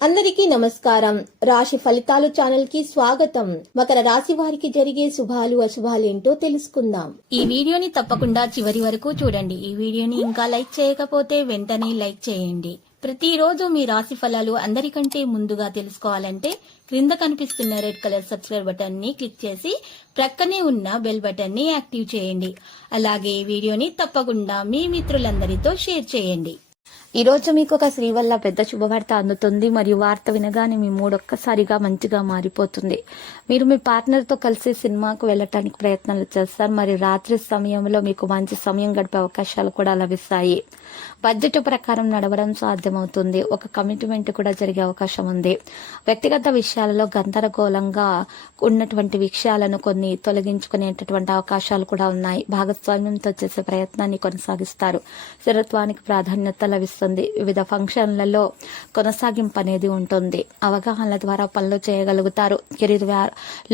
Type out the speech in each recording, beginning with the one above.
అందరికీ నమస్కారం. రాశి ఫలితాలు ఛానల్ కి స్వాగతం. మకర రాశి వారికి జరిగే శుభాలు అశుభాలు ఏంటో తెలుసుకుందాం. ఈ వీడియోని తప్పకుండా చివరి వరకు చూడండి. ఈ వీడియోని ఇంకా లైక్ చేయకపోతే వెంటనే లైక్ చేయండి. ప్రతిరోజు మీ రాశి ఫలాలు అందరికంటే ముందుగా తెలుసుకోవాలంటే క్రింద కనిపిస్తున్న రెడ్ కలర్ సబ్స్క్రైబ్ బటన్ ని క్లిక్ చేసి ప్రక్కనే ఉన్న బెల్ బటన్ ని యాక్టివ్ చేయండి. అలాగే ఈ వీడియోని తప్పకుండా మీ మిత్రులందరితో షేర్ చేయండి. ఈ రోజు మీకు ఒక స్త్రీ వల్ల పెద్ద శుభవార్త అందుతుంది మరియు వార్త వినగానే మీ మూడ్ ఒక్కసారిగా మంచిగా మారిపోతుంది. మీరు మీ పార్ట్నర్ తో కలిసి సినిమాకు వెళ్ళటానికి ప్రయత్నాలు చేస్తారు. మరి రాత్రి సమయంలో మీకు మంచి సమయం గడిపే అవకాశాలు కూడా లభిస్తాయి. బడ్జెట్ ప్రకారం నడవడం సాధ్యమవుతుంది. ఒక కమిట్మెంట్ కూడా జరిగే అవకాశం ఉంది. వ్యక్తిగత విషయాలలో గందరగోళంగా ఉన్నటువంటి విషయాలను కొన్ని తొలగించుకునేటటువంటి అవకాశాలు కూడా ఉన్నాయి. భాగస్వామ్యంతో చేసే ప్రయత్నాన్ని కొనసాగిస్తారు. స్థిరత్వానికి ప్రాధాన్యత లభిస్తుంది. వివిధ ఫంక్షన్లలో కొనసాగింపు అనేది ఉంటుంది. అవగాహనల ద్వారా పనులు చేయగలుగుతారు. కెరీర్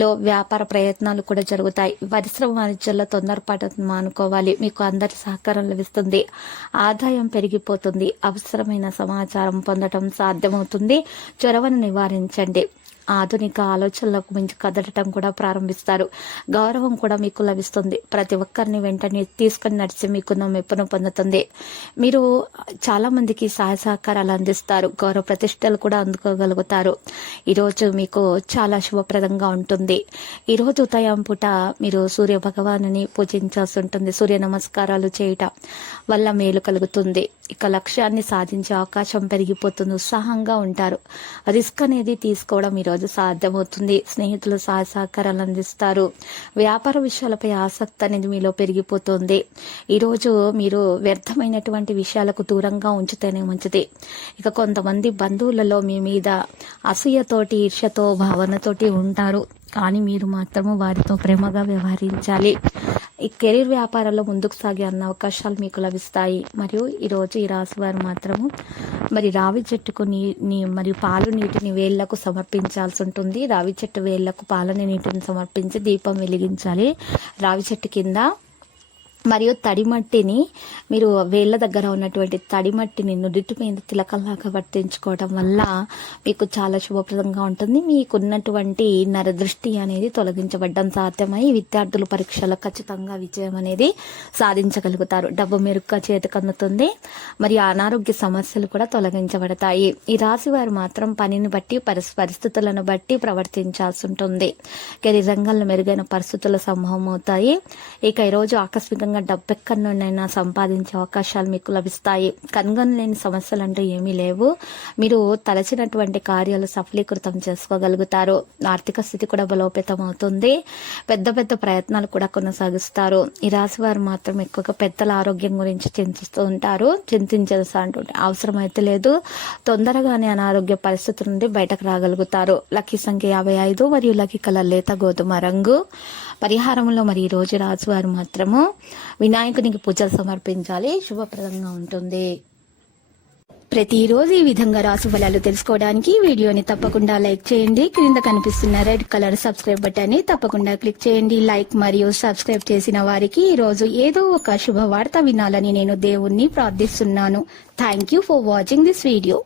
లో వ్యాపార ప్రయత్నాలు కూడా జరుగుతాయి. పరిశ్రమ వాణిజ్యంలో తొందరపాటు మానుకోవాలి. మీకు అందరి సహకారం లభిస్తుంది. ఆదాయం పెరిగిపోతుంది. అవసరమైన సమాచారం పొందడం సాధ్యమవుతుంది. చొరవను నివారించండి. ఆధునిక ఆలోచనలకు మించి కదలటం కూడా ప్రారంభిస్తారు. గౌరవం కూడా మీకు లభిస్తుంది. ప్రతి ఒక్కరిని వెంటనే తీసుకుని నడిచి మీకున్న మెప్పును పొందుతుంది. మీరు చాలా మందికి సహాయ సహకారాలు అందిస్తారు. గౌరవ ప్రతిష్టలు కూడా అందుకోగలుగుతారు. ఈరోజు మీకు చాలా శుభప్రదంగా ఉంటుంది. ఈరోజు ఉదయం పూట మీరు సూర్య భగవానుని పూజించాల్సి ఉంటుంది. సూర్య నమస్కారాలు చేయటం వల్ల మేలు కలుగుతుంది. ఇక లక్ష్యాన్ని సాధించే అవకాశం పెరిగిపోతుంది. ఉత్సాహంగా ఉంటారు. రిస్క్ అనేది తీసుకోవడం ఈరోజు సాధ్యమవుతుంది. స్నేహితులు సహాయ సహకారాలు అందిస్తారు. వ్యాపార విషయాలపై ఆసక్తి అనేది మీలో పెరిగిపోతుంది. ఈరోజు మీరు వ్యర్థమైనటువంటి విషయాలకు దూరంగా ఉంచితేనే మంచిది. ఇక కొంతమంది బంధువులలో మీ మీద అసూయతోటి ఈర్ష్యతో భావనతోటి ఉంటారు. కానీ మీరు మాత్రము వారితో ప్రేమగా వ్యవహరించాలి. ఈ కెరీర్ వ్యాపారంలో ముందుకు సాగే అన్న అవకాశాలు మీకు లభిస్తాయి. మరియు ఈరోజు ఈ రాశి వారు మాత్రము మరి రావి చెట్టుకు మరియు పాలు నీటిని వేళ్లకు సమర్పించాల్సి ఉంటుంది. రావి చెట్టు వేళ్లకు పాలని నీటిని సమర్పించి దీపం వెలిగించాలి. రావి చెట్టు కింద మరియు తడిమట్టిని మీరు వేళ్ల దగ్గర ఉన్నటువంటి తడిమట్టిని నుదుటి మీద తిలకల్లాగా వర్తించుకోవడం వల్ల మీకు చాలా శుభప్రదంగా ఉంటుంది. మీకున్నటువంటి నరదృష్టి అనేది తొలగించబడ్డం సాధ్యమై విద్యార్థులు పరీక్షలో ఖచ్చితంగా విజయం అనేది సాధించగలుగుతారు. డబ్బు మెరుగ్గా చేతికి అందుతుంది. మరియు అనారోగ్య సమస్యలు కూడా తొలగించబడతాయి. ఈ రాశి వారు మాత్రం పనిని బట్టి పరిస్థితులను బట్టి ప్రవర్తించాల్సి ఉంటుంది. కెరీర్ రంగంలో మెరుగైన పరిస్థితులు సంభవం అవుతాయి. ఇక ఈరోజు ఆకస్మికంగా డబ్బెక్కడి నుండైనా సంపాదించే అవకాశాలు మీకు లభిస్తాయి. కనుగొనలేని సమస్యలు అంటూ ఏమీ లేవు. మీరు తలచినటువంటి కార్యాలు సఫలీకృతం చేసుకోగలుగుతారు. ఆర్థిక స్థితి కూడా బలోపేతం అవుతుంది. పెద్ద పెద్ద ప్రయత్నాలు కూడా కొనసాగిస్తారు. ఈ రాశి వారు మాత్రం ఎక్కువగా పెద్దల ఆరోగ్యం గురించి చింతిస్తూ ఉంటారు. చింతించేస్తా అంటుంటే అవసరం అయితే లేదు. తొందరగానే అనారోగ్య పరిస్థితుల నుండి బయటకు రాగలుగుతారు. లక్కీ సంఖ్య 55 మరియు లక్కీ కలర్ లేత గోధుమ రంగు. పరిహారంలో మరి ఈ రోజు రాశి వారు మాత్రము వినాయకునికి పూజలు సమర్పించాలి. శుభప్రదంగా ఉంటుంది. ప్రతిరోజు ఈ విధంగా రాశి ఫలాలు తెలుసుకోవడానికి వీడియోని తప్పకుండా లైక్ చేయండి. క్రింద కనిపిస్తున్న రెడ్ కలర్ సబ్స్క్రైబ్ బటన్ ని తప్పకుండా క్లిక్ చేయండి. లైక్ మరియు సబ్స్క్రైబ్ చేసిన వారికి ఈ రోజు ఏదో ఒక శుభవార్త వినాలని నేను దేవుణ్ణి ప్రార్థిస్తున్నాను. Thank you for watching this video.